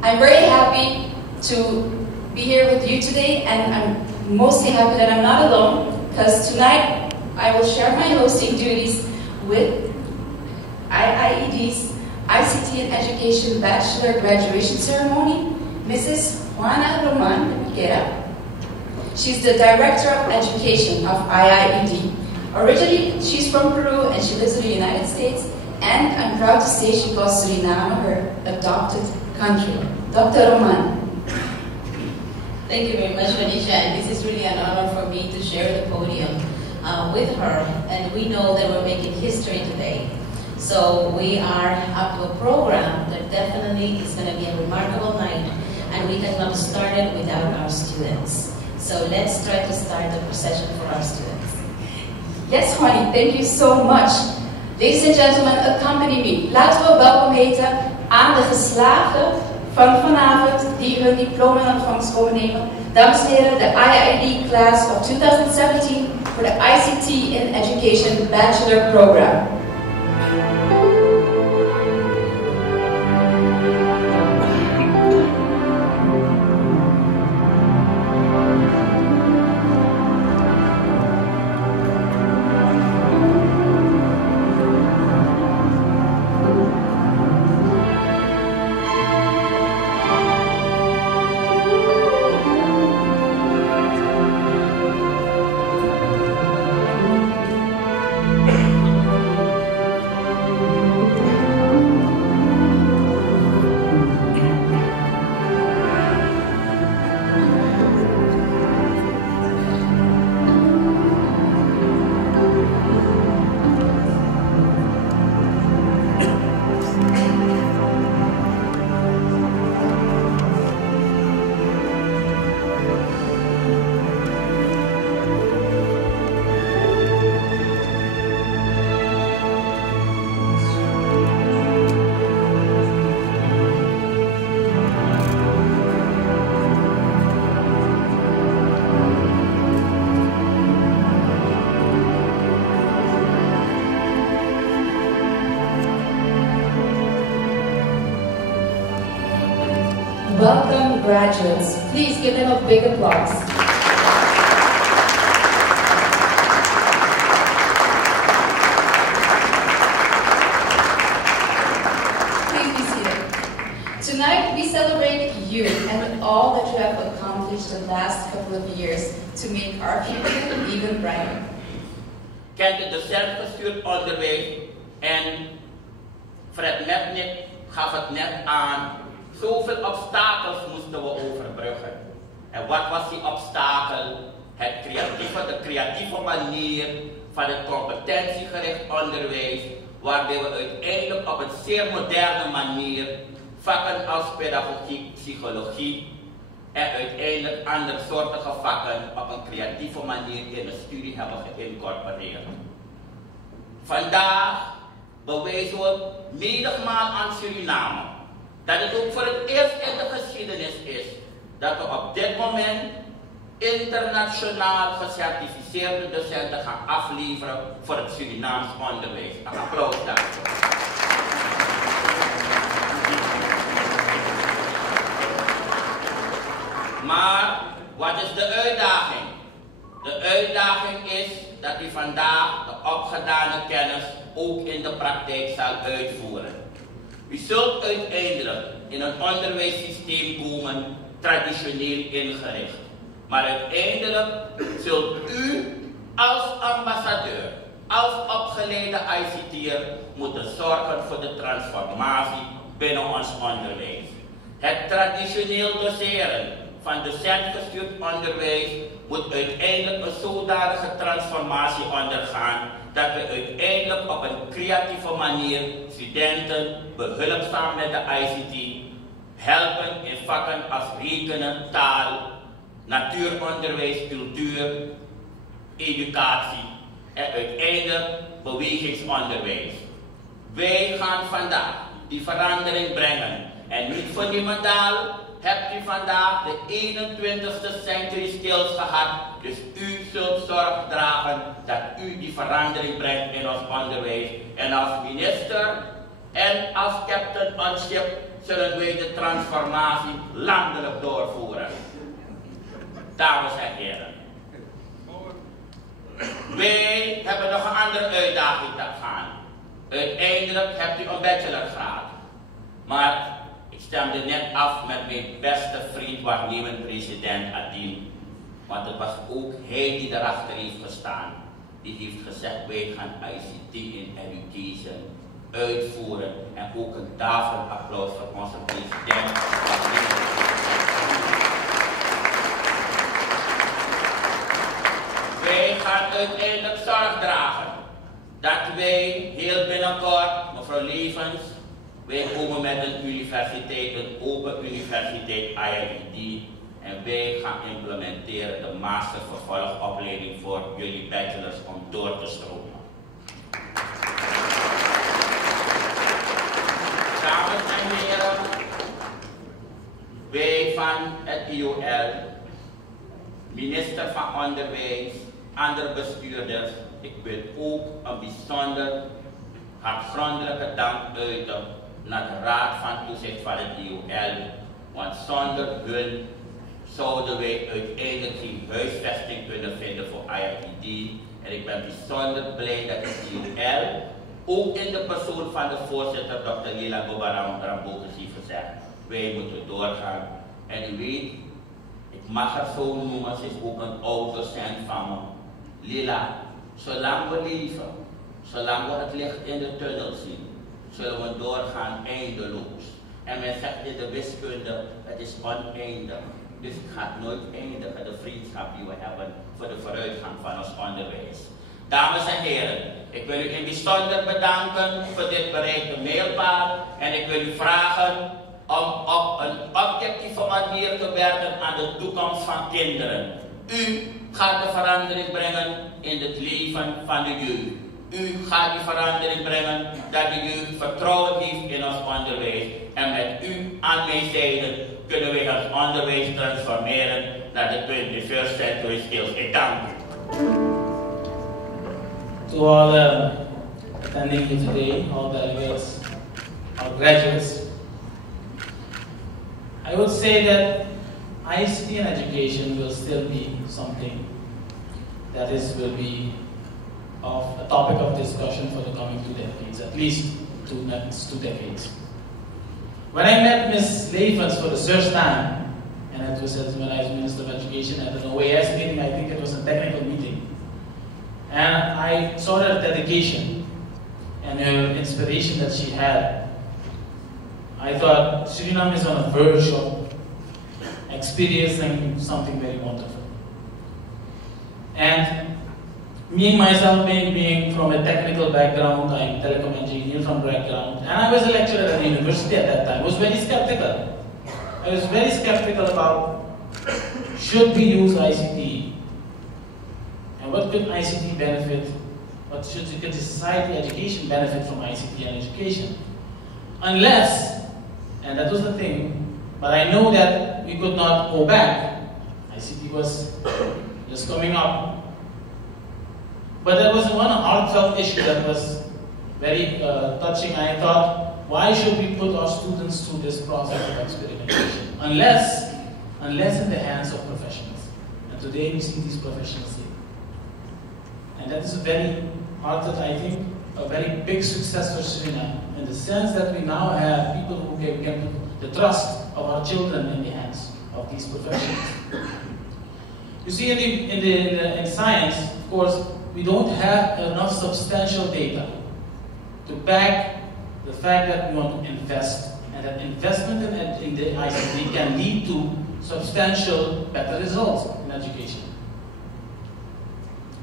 I'm very happy to be here with you today, and I'm mostly happy that I'm not alone, because tonight I will share my hosting duties with IIED's ICT and Education Bachelor Graduation Ceremony, Mrs. Juana Roman Piquera. She's the Director of Education of IIED. Originally, she's from Peru and she lives in the United States, and I'm proud to say she calls Suriname her adopted country. Dr. Roman. Thank you very much, Vanisha, and this is really an honor for me to share the podium with her, and we know that we're making history today. So we are up to a program that definitely is going to be a remarkable night, and we cannot start it without our students. So let's try to start the procession for our students. Yes, Juani, thank you so much. Ladies and gentlemen, accompany me. Laten we welkom heten aan de geslaagden van vanavond die hun diploma in ontvangst komen nemen. Dames en heren, de IIED class of 2017 voor de ICT in Education Bachelor Program. Welcome, graduates. Please give them a big applause. Please be seated. Tonight we celebrate you and all that you have accomplished the last couple of years to make our future even brighter. Kent het zelfgestuurd onderwijs en Fred Metnik gaf het net aan. Zoveel obstakels moesten we overbruggen. En wat was die obstakel? De creatieve manier van het competentiegericht onderwijs, waarbij we uiteindelijk op een zeer moderne manier vakken als pedagogiek, psychologie en uiteindelijk andere soorten vakken op een creatieve manier in de studie hebben geïncorporeerd. Vandaag bewijzen we menigmaal aan Suriname dat het ook voor het eerst in de geschiedenis is dat we op dit moment internationaal gecertificeerde docenten gaan afleveren voor het Surinaams onderwijs. Een applaus daarvoor. Maar wat is de uitdaging? De uitdaging is dat u vandaag de opgedane kennis ook in de praktijk zal uitvoeren. U zult uiteindelijk in een onderwijssysteem komen, traditioneel ingericht. Maar uiteindelijk zult u als ambassadeur, als opgeleide ICT'er moeten zorgen voor de transformatie binnen ons onderwijs. Het traditioneel doseren van docentgestuurd onderwijs moet uiteindelijk een zodanige transformatie ondergaan dat we uiteindelijk op een creatieve manier studenten behulpzaam met de ICT helpen in vakken als rekenen, taal, natuuronderwijs, cultuur, educatie en uiteindelijk bewegingsonderwijs. Wij gaan vandaag die verandering brengen en niet voor niemandaal hebt u vandaag de 21ste century skills gehad, dus u zult zorg dragen dat u die verandering brengt in ons onderwijs. En als minister en als captain on ship zullen wij de transformatie landelijk doorvoeren. Dames en heren. Wij hebben nog een andere uitdaging te gaan. Uiteindelijk hebt u een bachelorgraad. Maar ik stemde net af met mijn beste vriend, waarnemend president Adhin. Want het was ook hij die erachter heeft gestaan. Die heeft gezegd, wij gaan ICT in Education uitvoeren. En ook een daverend applaus voor onze president. Wij gaan uiteindelijk zorg dragen dat wij heel binnenkort, mevrouw Levens, wij komen met een universiteit, een open universiteit IIED. En wij gaan implementeren de mastervervolgopleiding voor jullie bachelors om door te stromen. Dames en heren, wij van het IOL, minister van Onderwijs, andere bestuurders, ik wil ook een bijzonder hartgrondige dank uiten naar de Raad van Toezicht van het IOL, want zonder hun zouden wij uiteindelijk geen huisvesting kunnen vinden voor IIED. En ik ben bijzonder blij dat het IOL, ook in de persoon van de voorzitter Dr. Lila Gobaram-Rambogus heeft gezegd, wij moeten doorgaan. En u weet, ik mag haar zo noemen, ze is ook een oud docent van me. Lila, zolang we leven, zolang we het licht in de tunnel zien, zullen we doorgaan eindeloos. En men zegt in de wiskunde, het is oneindig. Dus het gaat nooit eindigen, de vriendschap die we hebben voor de vooruitgang van ons onderwijs. Dames en heren, ik wil u in bijzonder bedanken voor dit bereikte mijlpaal. En ik wil u vragen om op een objectieve manier te werken aan de toekomst van kinderen. U gaat de verandering brengen in het leven van de jeugd. U gaat die verandering brengen dat de jeugd vertrouwen heeft in ons onderwijs. En met u aan mijn zijde kunnen wij ons onderwijs transformeren naar de 21st century skills. Ik dank u. To all attending here today, all delegates, all graduates, I would say that ICT in education will still be something that will be a topic of discussion for the coming 2 decades, at least next 2 decades. When I met Ms. Levens for the first time, and it was when I was Minister of Education at an OAS meeting, I think it was a technical meeting, and I saw her dedication and her inspiration that she had. I thought Suriname is on the verge of experiencing something very wonderful. And me and myself being from a technical background, I'm a telecom engineer from background, and I was a lecturer at the university at that time. I was very skeptical. I was very skeptical about should we use ICT, and what could ICT benefit, what should the society education benefit from ICT and education? Unless, and that was the thing, but I know that we could not go back. ICT was just coming up. But there was one heartfelt issue that was very touching. I thought, why should we put our students through this process of experimentation? Unless in the hands of professionals. And today we see these professionals here. And that is a very heartfelt, I think, a very big success for Suriname, in the sense that we now have people who can put the trust of our children in the hands of these professionals. You see, in science, of course, we don't have enough substantial data to back the fact that we want to invest, and that investment in the ICT can lead to substantial better results in education.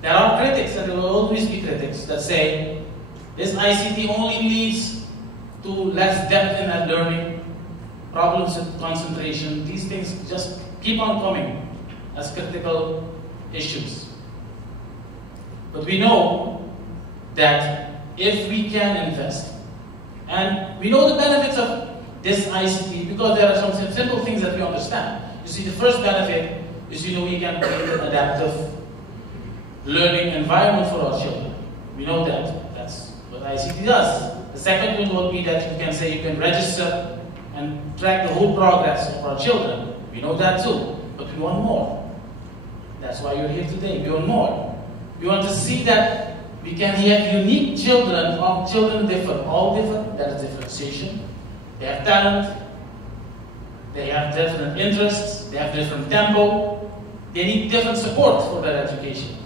There are critics, and there will always be critics, that say this ICT only leads to less depth in learning, problems with concentration. These things just keep on coming as critical issues. But we know that if we can invest, and we know the benefits of this ICT because there are some simple things that we understand. You see, the first benefit is, we can create an adaptive learning environment for our children. We know that. That's what ICT does. The second one would be that you can say you can register and track the whole progress of our children. We know that too, but we want more. That's why you're here today. We want more. We want to see that we can have unique children, all children differ, all different, that is differentiation. They have talent, they have different interests, they have different tempo, they need different support for their education.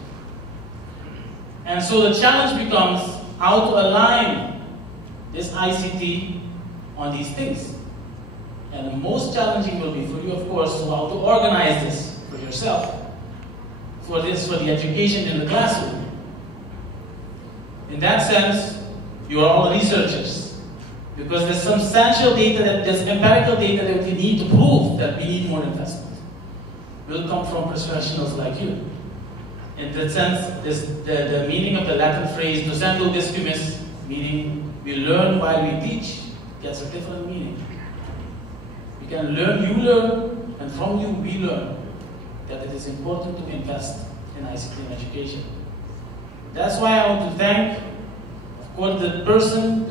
And so the challenge becomes how to align this ICT on these things. And the most challenging will be for you, of course, how to organize this for yourself, for the education in the classroom. In that sense, you are all researchers, because there's substantial data, there's empirical data that we need to prove that we need more investment. Will come from professionals like you. In that sense, the meaning of the Latin phrase "docendo discumis," meaning we learn while we teach, gets a different meaning. We can learn, you learn, and from you we learn that it is important to invest in ICT and education. That's why I want to thank, of course, the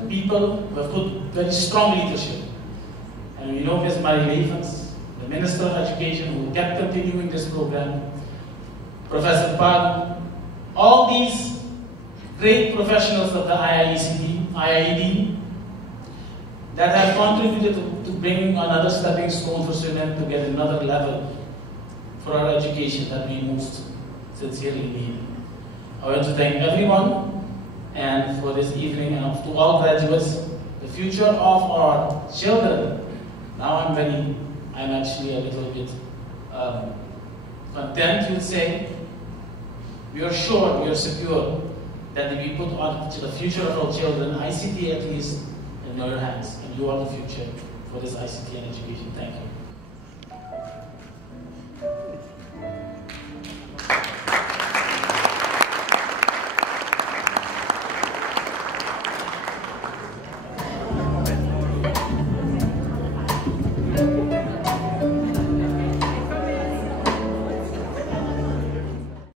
people who have put very strong leadership. And we know Ms. Marie Levens, the Minister of Education, who kept continuing this program, Professor Pag, all these great professionals of the IIED that have contributed to bringing another stepping stone for Suriname to get another level for our education that we most sincerely need. I want to thank everyone and for this evening, and to all graduates, the future of our children. Now I'm actually a little bit content, you'd say. We are sure, we are secure that if we put on to the future of our children, ICT at least, in your hands, and you are the future for this ICT and education.